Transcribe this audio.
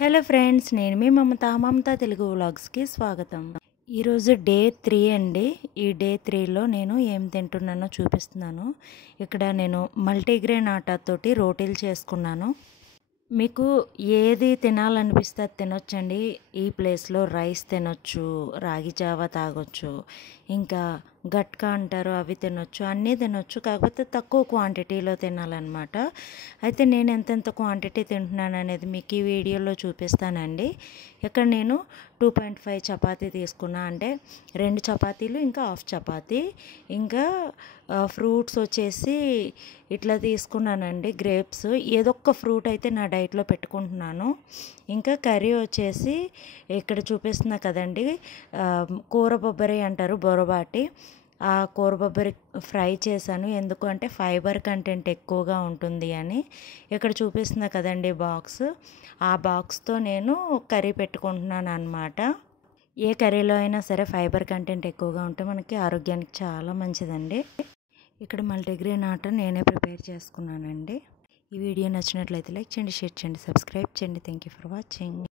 Hello friends, నేను మీ మమత తెలుగు వ్లాగ్స్కి స్వాగతం. ఈరోజు డే 3 అండి. ఈ డే 3లో నేను ఏం తింటున్నానో చూపిస్తున్నాను. ఇక్కడ నేను మల్టీగ్రెయిన్ ఆటాతోటి రోటీలు చేసుకున్నాను. మీకు ఏది తినాలనిపిస్తే అది తినొచ్చండి. ఈ ప్లేస్లో రైస్ తినొచ్చు, రాగి జావా తాగొచ్చు, ఇంకా గట్కా అంటారు అవి తినొచ్చు, అన్నీ తినొచ్చు. కాకపోతే తక్కువ క్వాంటిటీలో తినాలన్నమాట. అయితే నేను ఎంతెంత క్వాంటిటీ తింటున్నాను అనేది మీకు ఈ వీడియోలో చూపిస్తానండి. ఇక్కడ నేను 2.5 చపాతీ తీసుకున్నా, అంటే 2 చపాతీలు ఇంకా హాఫ్ చపాతీ, ఇంకా ఫ్రూట్స్ వచ్చేసి ఇట్లా తీసుకున్నానండి. గ్రేప్స్, ఏదో ఒక ఫ్రూట్ అయితే నా డైట్లో పెట్టుకుంటున్నాను. ఇంకా కర్రీ వచ్చేసి ఇక్కడ చూపిస్తున్నా కదండి, కూర బొబ్బరి అంటారు, బొరబాటి. ఆ కూర బొబ్బరి ఫ్రై చేశాను, ఎందుకంటే ఫైబర్ కంటెంట్ ఎక్కువగా ఉంటుంది అని. ఇక్కడ చూపిస్తున్నా కదండి బాక్స్, ఆ బాక్స్తో నేను కర్రీ పెట్టుకుంటున్నాను అన్నమాట. ఏ కర్రీలో అయినా సరే ఫైబర్ కంటెంట్ ఎక్కువగా ఉంటే మనకి ఆరోగ్యానికి చాలా మంచిదండి. ఇక్కడ మల్టీగ్రెయిన్ ఆట నేనే ప్రిపేర్ చేసుకున్నానండి. ఈ వీడియో నచ్చినట్లయితే లైక్ చేయండి, షేర్ చేయండి, సబ్స్క్రైబ్ చేయండి. Thank you for watching.